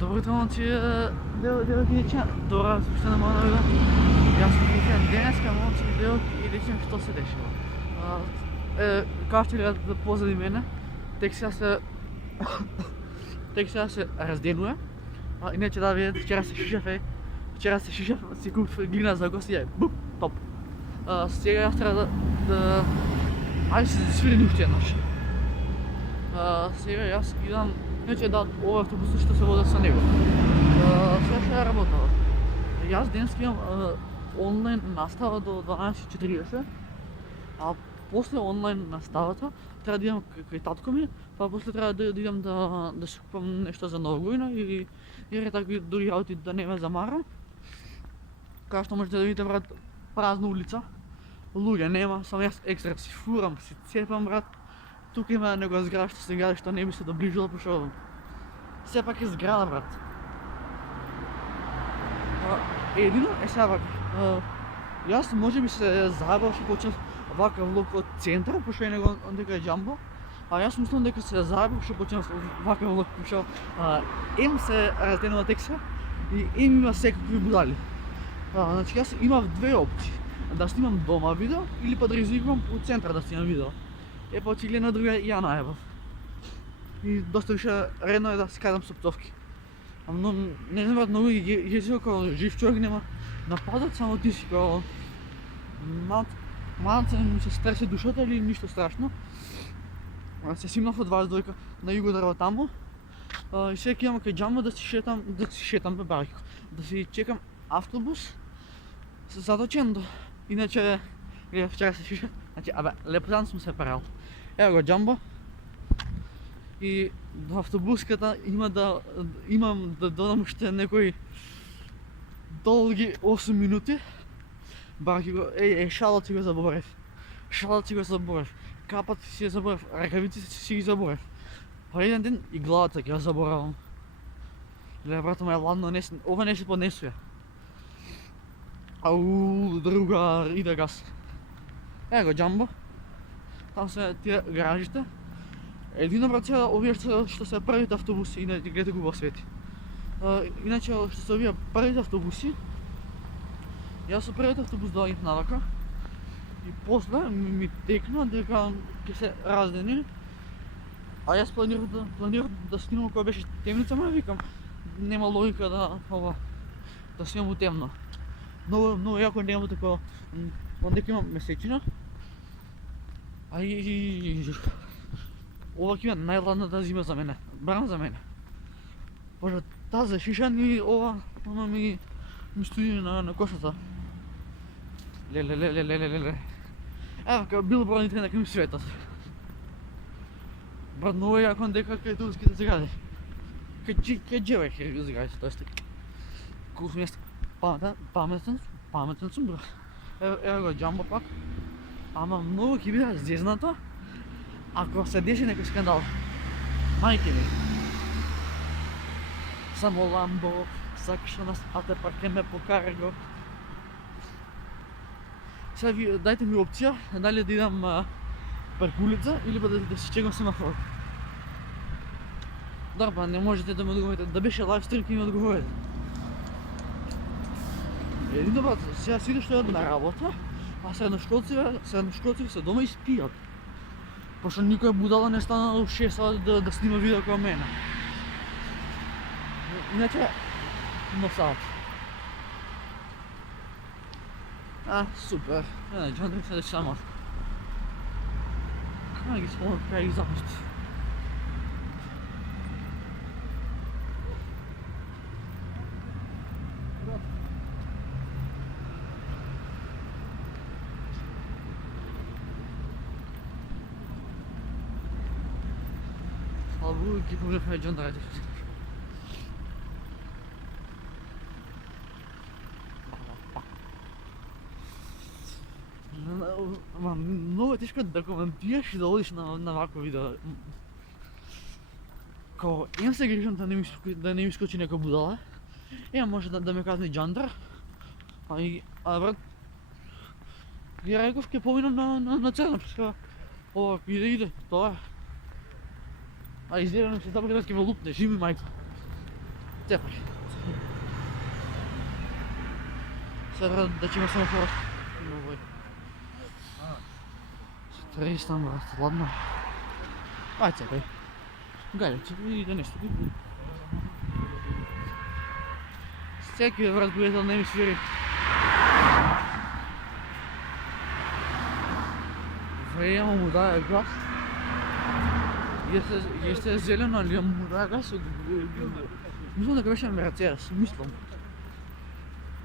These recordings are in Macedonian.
Доброто момче, дел ги речем, добра съобщена моя новина. И аз ви речем, денеска момче дел и речем, що се дешава. Kao što je pozadi mene, tek сега се разденува. Иначе да видите, вчера се шишав, си купих глина за гости, буп, топ. Сега аз трябва да... Айде се свирени още еднъж. Сега аз идам, иначе да, ова автобус ще се вода с него. Сега ще работа. И аз денски имам онлайн настава до 12:40, а после онлайн наставата трябва да идам край татко ми, па после трябва да идам да си купам нещо за нова година и такви други работи да не ме замара. Така що можете да видите, брат, празна улица. Луѓе нема, само аз екстра си фурам, си цепам, брат. Тук има една сграда, що се гледа, що не би се доближила, пошо все пак е сграда, брат. Едино е сега вака. И аз може би се заебал, ще почнем вака влог от центъра, пошо е него дека е джамбо. А аз мислам дека се заебал, ще почнем вака влог, пошо им се разденува текста и им има всекакви будали. Значи аз имах две опции. Да снимам дома видео или па да ризикувам от центъра да снимам видео. Е па очигледно друга ја најавав. И доста више редно е да си казвам сопцовки. Но не знам, брат, много ги си како жив човек нема нападат, само ти си како малце ми се стресе душата или нищо страшно. Се симнав од 22 на Југодарова таму. И сега имам кај джамба да си шетам бе барико. Да си чекам автобус заточен до... Иначе, вчера се шиша. Значи, лепотан съм се парал. Ево го джамбо. И до автобуската имам да додам още некои дълги 8 минути. Барки го, шалът си го заборев. Капът си я заборев, ръкавиците си ги заборев. Па един ден и главата ги я заборавам. Ле, брато ме е ладно, ова не се поднесуя. Ау, друга иде газ. Ево го джамбо. Там са тия гаражите. Едино, брат, сега овие ще са първите автобуси, гледате го во свети. Иначе ще са овие първите автобуси. И аз со првиот автобус доаѓав навака. И после ми текна дека ќе се раздени. А јас планирав да снимам кога беше темница, ма викам, нема логика да снимам у темно. Много јако нема тако, дека имам месечина. А и ова ќе има најладната зима за мене, бран за мене. Боже, тази шиша ни ова ми стои на кошата. Леле. Ево као билбордите на ким светот. Брат, много е јако дека кај турските згради. Кај джеве хири згради, тоест колку сум јас паметен сум, брат. Ево го джамбо пак. Ама много ќе биде зезнато ако се дesi некој скандал. Мајке ми. Само Ламбо, сакаш на спате парке ме покара го. Сега ви дайте ми опција, дали да идам преку улица или да си чекам семафор. Да, па не можете да ме одговорите, да беше лайв стрим ќе ми одговорите. Едино, брат, сега сите што јадат на работа, а средношколци се дома и спијат. Пошто никоја будала не стана до 6 сати да снима видео како мене. Иначе, носат. Супер. Джандри се дече само. Кај ги спомнам, кај ги запусти. Слава ги погрефа джандрите. Много е тешко да коментираш и да одиш на вако видео. Као, имам се грижам да не ми скочи некој будала. Може да ме казне джандър. Брат, ги реков ке поминам на црна, пска. Ова, иде, тоа е. Изгледам се запак да ке ме лупне, живи мајко. Степай. Сега да че има семафор. Новый. 300, брат, ладно. Ай, цепай. Галя, и да нещо. Всеки брат приятел не ми свири. Време му дая газ. Este zeleno, li-am murat gasul. Мислам дека беше Мерцедес, мислам.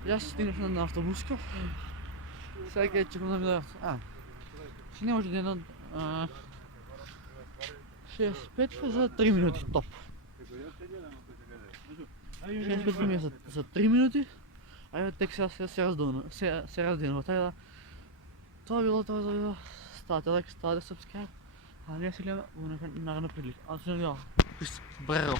И аз стигнах на автобуска. Сега ќе чекам да ми дадат. Ще не може да едно 6-5 за 3 минути, топ. 6-5 ми за 3 минути. Айде тек сега се разденува. Така да, това било. Ставате лайк, ставате subscribe. А ние си гледаме на прилик. Аз си не гледам. Браво.